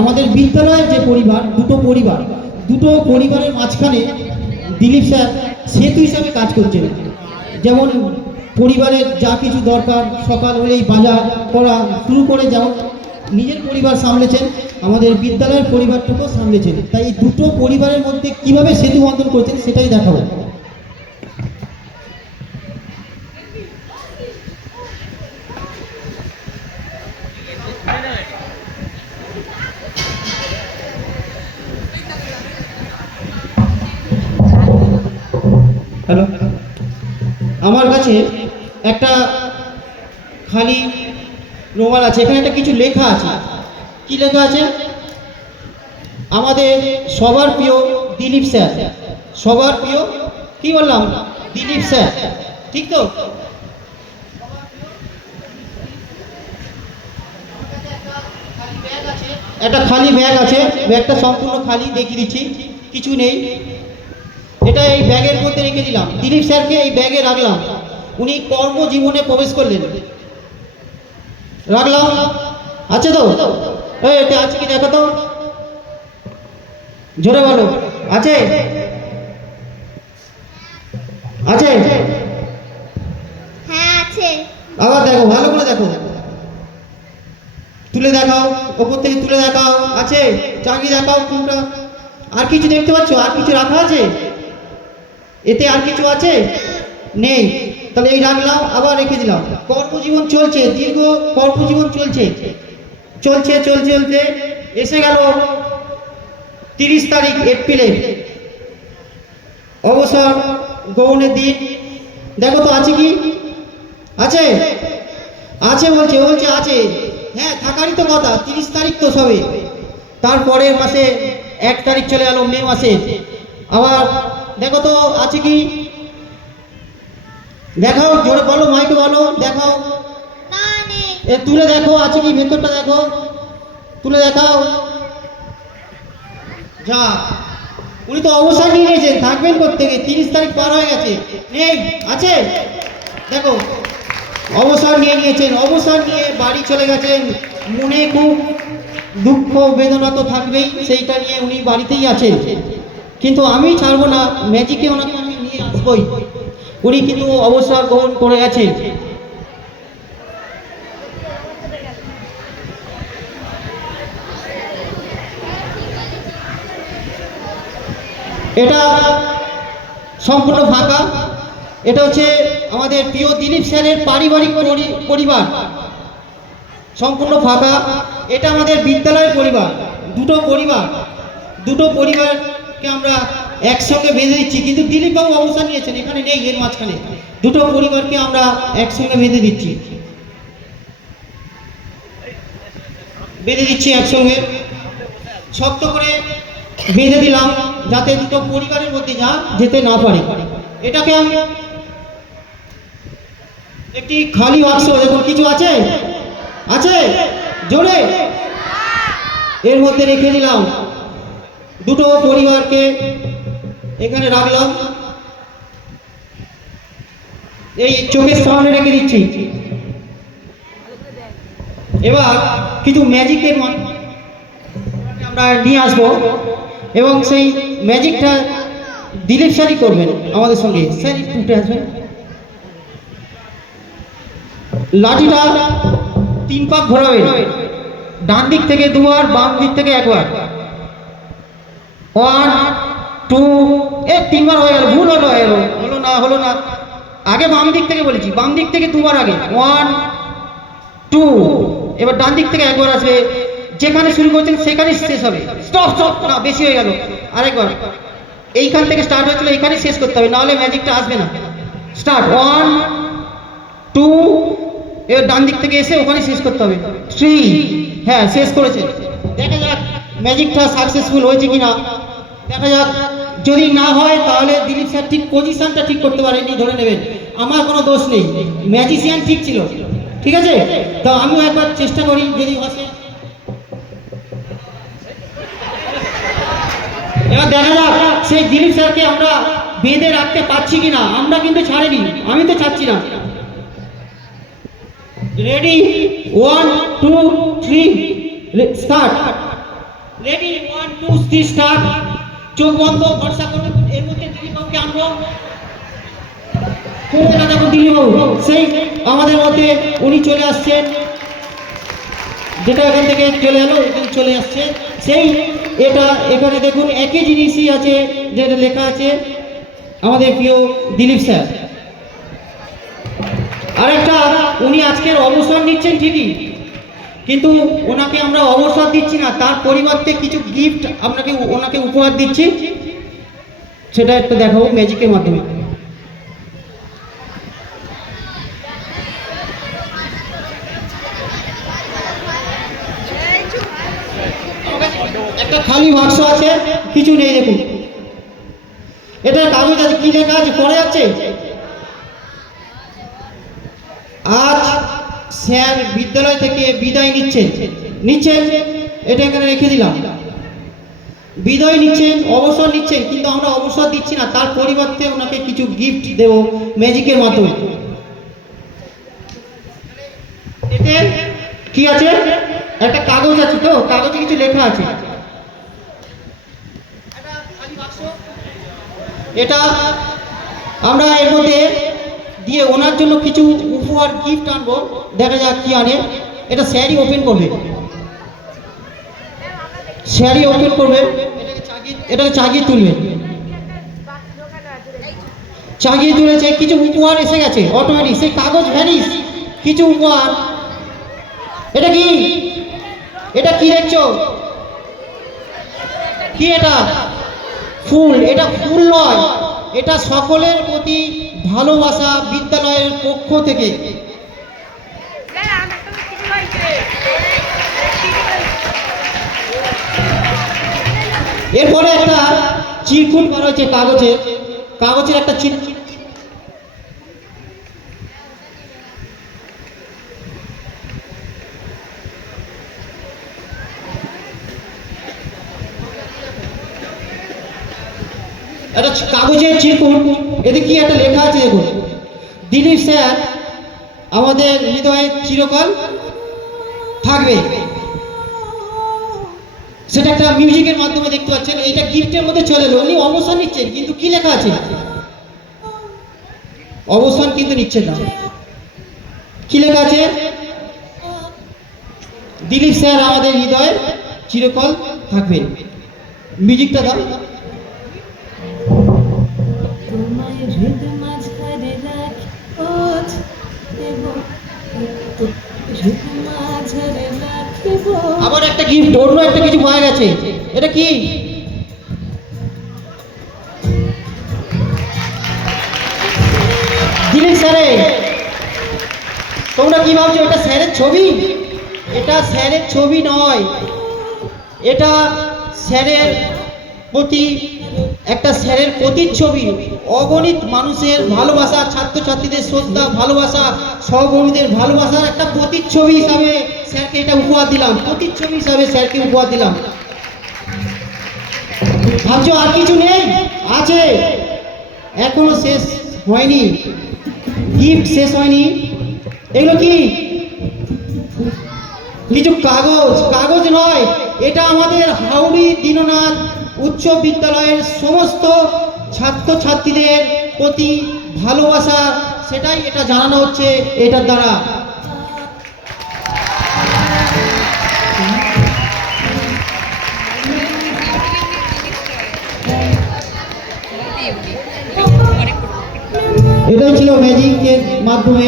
আমাদের বিদ্যালয়ের যে পরিবার, দুটো পরিবারের মাঝখানে দিলীপ স্যার সেতু হিসাবে কাজ করছেন। যেমন পরিবারের যা কিছু দরকার সকাল হলেই বাজার করা শুরু করে যেমন নিজের পরিবার সামলেছেন, আমাদের বিদ্যালয়ের পরিবারটুকুও সামলেছেন। তাই এই দুটো পরিবারের মধ্যে কিভাবে সেতু বন্ধন করছেন সেটাই দেখাবো। হ্যালো, আমার কাছে একটা খালি রুমাল আছে, এখানে একটা কিছু লেখা আছে। কি লেখা আছে? আমাদের সবার প্রিয় দিলীপ স্যার, সবার প্রিয় কি বললাম? দিলীপ স্যার, ঠিক তো? একটা খালি ব্যাগ আছে, ব্যাগটা সম্পূর্ণ খালি, দেখিয়ে দিচ্ছি, কিছু নেই। এটা এই ব্যাগের মধ্যে রেখে দিলাম, দিলীপ স্যারকে এই ব্যাগে রাখলাম। উনি কর্মজীবনে প্রবেশ করলেন, রাখলাম। আছে তো? এটা আছে কি দেখো তো, জোরে বলো। আছে? আছে? হ্যাঁ আছে। আবার দেখো, ভালো করে দেখো, তুলে দেখাও, ওপর থেকে তুলে দেখাও। আছে? চাকরি দেখাও কোনটা। আর কিছু দেখতে পাচ্ছ? আর কিছু রাখা আছে এতে? আর কিছু আছে? নেই। তাহলে এই রাখলাম, আবার রেখে দিলাম। কর্মজীবন চলছে, দীর্ঘ কর্মজীবন চলছে, চলছে চলছে চলছে এসে গেল 30 তারিখ এপ্রিলে, অবসর গ্রহণের দিন। দেখো তো আছে কি? আছে? আছে বলছে, বলছে আছে। হ্যাঁ, থাকারই তো কথা। 30 তারিখ তো সবে, তারপরের মাসে 1 তারিখ চলে গেল, মে মাসে। আবার দেখো তো আছে কি, দেখাও, জোরে বলো, মাইকে বলো, দেখাও। না নেই। এ তুলে দেখো, আছে কি ভেতরটা দেখো, তুলে দেখাও। যা, উনি তো অবসর নিয়ে নিয়েছেন, থাকবেন কোত্থেকে? 30 তারিখ পার হয়ে গেছে, নেই। আছে? দেখো, অবসর নিয়ে নিয়েছেন, অবসর নিয়ে বাড়ি চলে গেছেন। মনে খুব দুঃখ বেদনা তো থাকবেই, সেইটা নিয়ে উনি বাড়িতেই আছেন। কিন্তু আমি ছাড়বো না, ম্যাজিকে ওনাকে আমি নিয়ে আসবই। উনি কিন্তু অবসর গ্রহণ করে গেছেন। এটা সম্পূর্ণ ফাঁকা। এটা হচ্ছে আমাদের প্রিয় দিলীপ স্যারের পারিবারিক পরিবার, সম্পূর্ণ ফাঁকা। এটা আমাদের বিদ্যালয়ের পরিবার, দুটো পরিবারকে আমরা একসঙ্গে বেঁধে দিচ্ছি। কিন্তু দিলীপ বাবু অবস্থান নিয়েছেন, এখানে নেই, এর মাঝখানে দুটো পরিবারকে আমরা একসঙ্গে বেঁধে দিচ্ছি, একসঙ্গে শক্ত করে বেঁধে দিলাম, যাতে দুটো পরিবারের মধ্যে যেতে না পারে। এটাকে আমি একটি খালি বাক্স, দেখুন কিছু আছে? আছে? জোরে এর মধ্যে রেখে দিলাম, দুটো পরিবারকে এখানে রাখলাম, এই চোখের সামনে রেখে দিচ্ছি। এবার কিছু ম্যাজিকের আমরা নিয়ে আসবো, এবং সেই ম্যাজিকটা দিলীপ স্যারই করবেন আমাদের সঙ্গে। স্যার একটু উঠে আসবেন। লাঠিটা 3 পাক ঘোরাবেন, ডান দিক থেকে 2 বার, বাম দিক থেকে 1 বার। 1 2, 3 বার হয়ে গেল, ভুল হলো না। আগে বাম দিক থেকে বলেছি, বাম দিক থেকে 2 বার আগে, 1 2। এবার ডান দিক থেকে 1 বার আসবে, যেখানে শুরু করছেন সেখানেই শেষ হবে। স্টপ, না বেশি হয়ে গেল, আরেকবার। এইখান থেকে স্টার্ট হয়েছিল, এইখানে শেষ করতে হবে, নাহলে ম্যাজিকটা আসবে না। স্টার্ট 1 2, এবার ডান দিক থেকে এসে ওখানে শেষ করতে হবে, 3। হ্যাঁ, শেষ করেছে। দেখা যাক ম্যাজিকটা সাকসেসফুল হয়েছে কিনা, দেখা যাক। যদি না হয় তাহলে দিলীপ স্যার ঠিক পজিশনটা ঠিক করতে পারেনি, ধরে নেবেন, আমার কোনো দোষ নেই, ম্যাজিশিয়ান ঠিক ছিল। ঠিক আছে, তো আমিও একবার চেষ্টা করি, যদি আসে। এবার দেখা যাক সেই দিলীপ স্যারকে আমরা বেঁধে রাখতে পারছি কিনা। আমরা কিন্তু ছাড়িনি, আমি তো ছাড়ছি না। রেডি, 1 2 3। স্টার্ট। Ready, 1 2 3 start. চোখ বন্ধ, ভরসা করুন। এর মধ্যে দিলীপ বাবুকে আনবো। কোথায় দেখো দিলীপ বাবু, সেই আমাদের মধ্যে উনি চলে আসছেন, যেটা এখান থেকে চলে এলো এখানে চলে আসছে সেই। এটা এখানে দেখুন একই জিনিসই আছে, যেটা লেখা আছে আমাদের প্রিয় দিলীপ স্যার। আরেকটা, উনি আজকের অবসর নিচ্ছেন ঠিকই, কিন্তু ওনাকে আমরা অবসর দিচ্ছি না, তার পরিবর্তে কিছু গিফট আপনাকে ওনাকে উপহার দিচ্ছি, সেটা একটু দেখাবো ম্যাজিকের মাধ্যমে। একটা খালি বাক্স আছে, কিছু নেই, দেখুন এটা কাগজ আছে, কি লেখা আছে পড়ে যাচ্ছে? আজ স্যার বিদ্যালয় থেকে বিদায় নিচ্ছেন, এটা এখানে রেখে দিলাম। বিদায় নিচ্ছেন, অবসর নিচ্ছেন, কিন্তু আমরা অবসর দিচ্ছি না, তার পরিবর্তে ওনাকে কিছু গিফট দেব ম্যাজিকের মাধ্যমে। এতে কি আছে? একটা কাগজ আছে, তো কাগজে কিছু লেখা আছে। এটা আমরা এর মধ্যে দিয়ে ওনার জন্য কিছু উপহার গিফট আনবো, দেখা যাক কি আনে। এটা স্যারই ওপেন করবে, এটাকে চাগিয়ে তুলবে। চাগিয়ে তুলেছে, কিছু উপহার এসে গেছে অটোমেটিক, সেই কাগজ ভ্যানিশ, কিছু উপহার। এটা কি দেখছো? কি এটা? ফুল। এটা ফুল নয়, এটা সকলের প্রতি ভালোবাসা বিদ্যালয়ের পক্ষ থেকে। এরপরে একটা চিরকুট করা হয়েছে কাগজের একটা কাগজের চিরকুট। এতে কি একটা লেখা আছে দেখুন, দিলীপ স্যার আমাদের হৃদয়ে চিরকাল থাকবে। সেটা একটা মিউজিকের মাধ্যমে দেখতে পাচ্ছেন। এইটা গিফটের মধ্যে চলে এলো, উনি অবসর নিচ্ছেন, কিন্তু কি লেখা আছে? অবসর কিন্তু নিচ্ছেন না। কি লেখা আছে? দিলীপ স্যার আমাদের হৃদয়ে চিরকাল থাকবেন। মিউজিকটা দাও। আবার একটা গিফট, অন্য একটা কিছু পাওয়া গেছে। এটা কি? দিলীপ স্যারের। তোমরা কি ভাবছো এটা স্যারের ছবি? এটা স্যারের ছবি নয়, এটা স্যারের প্রতি একটা স্যারের প্রতিচ্ছবি। অগণিত মানুষের ভালোবাসা, ছাত্রছাত্রীদের শ্রদ্ধা, ভালোবাসা, সহকর্মীদের ভালোবাসার একটা প্রতিচ্ছবি হিসাবে স্যারকে এটা উপহার দিলাম, প্রতিচ্ছবি হিসাবে স্যারকে উপহার দিলাম। ভাবছো আর কিছু নেই? আছে, এখনো শেষ হয়নি, গিফট শেষ হয়নি। এগুলো কি? কিছু কাগজ নয়, এটা আমাদের হাওড়ি দীননাথ উচ্চ বিদ্যালয়ের সমস্ত ছাত্রছাত্রীদের প্রতি ভালোবাসা, সেটাই এটা জানানো হচ্ছে এটার দ্বারা। এটাই ছিল ম্যাজিকের মাধ্যমে